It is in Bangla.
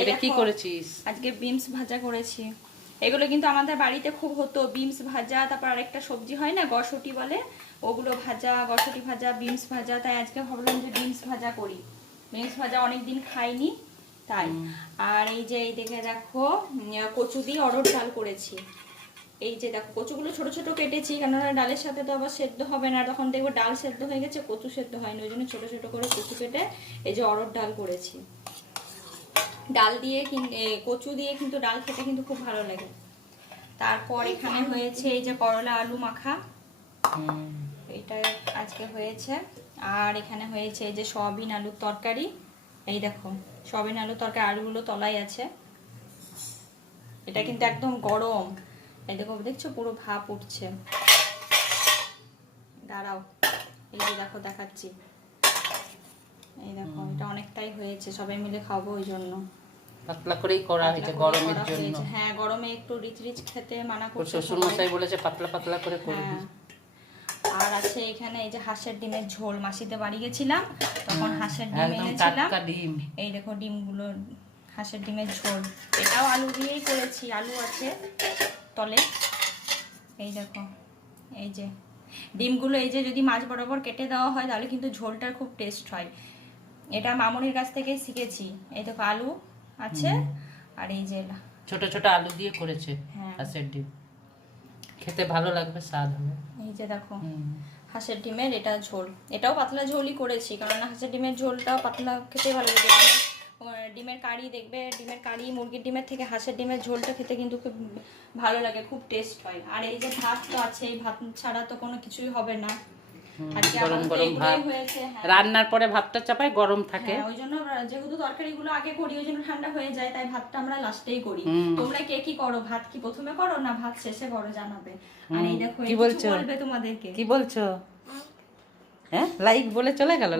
এটা কি করেছিস? আজকে বিনস ভাজা করেছি। এগুলো কিন্তু আমাদের বাড়িতে খুব হতো, বিনস ভাজা, তারপর আরেকটা সবজি হয় না গসটি বলে, ওগুলো ভাজা, গসটি ভাজা, বিনস ভাজা। তাই আজকে ভাবলাম যে বিনস ভাজা করি। বিনস ভাজা অনেকদিন খাইনি তাই। আর এই যে এই দেখে দেখো কচু দিয়ে অরহর ডাল করেছি। এই যে দেখো কচুগুলো ছোট ছোট কেটেছি, কেননা ডালের সাথে তো আবার সেদ্ধ হবে না, তখন দেখবো ডাল সেদ্ধ হয়ে গেছে, কচু সেদ্ধ হয়নি, ওই জন্য ছোট ছোট করে কচু কেটে এই যে অরহর ডাল করেছি। ডাল দিয়ে কচু দিয়ে কিন্তু ডাল খেতে কিন্তু খুব ভালো লাগে। তারপর এখানে হয়েছে এই যে করলা আলু মাখা, এটা আজকে হয়েছে। আর এখানে হয়েছে এই যে সয়াবিন আলুর তরকারি। এই দেখো সয়াবিন আলুর তরকারি, আলুগুলো তলায় আছে। এটা কিন্তু একদম গরম, এই দেখো দেখছো পুরো ভাপ উঠছে। দাঁড়াও, এই যে দেখো দেখাচ্ছি। এই দেখো এটা অনেকটাই হয়েছে, সবাই মিলে খাবো ওই জন্য পাতলা করেই করা হয়েছে গরমের জন্য। হ্যাঁ, গরমে একটু রিচ রিচ খেতে মানা করছে শ্বশুর মশাই বলেছে পাতলা পাতলা করে করবি। আর আছে এখানে এই যে হাঁসের ডিমের ঝোল, মাসিতে বাড়ি গেছিলাম তখন হাঁসের ডিম এনেছিলাম। এই দেখো ডিমগুলো, হাঁসের ডিমের ঝোল, এটাও আলু দিয়েই করেছি, আলু আছে তলে। এই দেখো এই যে ডিমগুলো এই যে যদি মাছ বরাবর কেটে দেওয়া হয় তাহলে কিন্তু ঝোলটার খুব টেস্ট হয়। এটা মামুনির কাছ থেকেই শিখেছি। এই দেখো আলু আছে, আর এই যে ছোট ছোট আলু দিয়ে করেছে হাঁসের ডিম, খেতে ভালো লাগবে, স্বাদ হবে। এই যে দেখো হাঁসের ডিমের এটা ঝোল, এটাও পাতলা ঝোলই করেছি, কারণ হাঁসের ডিমের ঝোলটাও পাতলা খেতে ভালো লাগে। ডিমের কারি দেখবে, ডিমের কারি মুরগির ডিমের থেকে হাঁসের ডিমের ঝোলটা খেতে কিন্তু খুব ভালো লাগে, খুব টেস্ট হয়। আর এই যে ভাত তো আছে, এই ভাত ছাড়া তো কোনো কিছুই হবে না। গরম গরম ভাত রান্নার পরে ভাতটা চাপাই গরম থাকে, ওই জন্য যেহেতু তরকারিগুলো আগে করি ওই জন্য ঠান্ডা হয়ে যায়, তাই ভাতটা আমরা লাস্টেই করি। তোমরা কে কি করো, ভাত কি প্রথমে করো না ভাত শেষে করো জানাবে। আর এই দেখো কি বলছো, বলবে তোমাদেরকে, কি বলছো? হ্যাঁ লাইক বলে চলে গেল।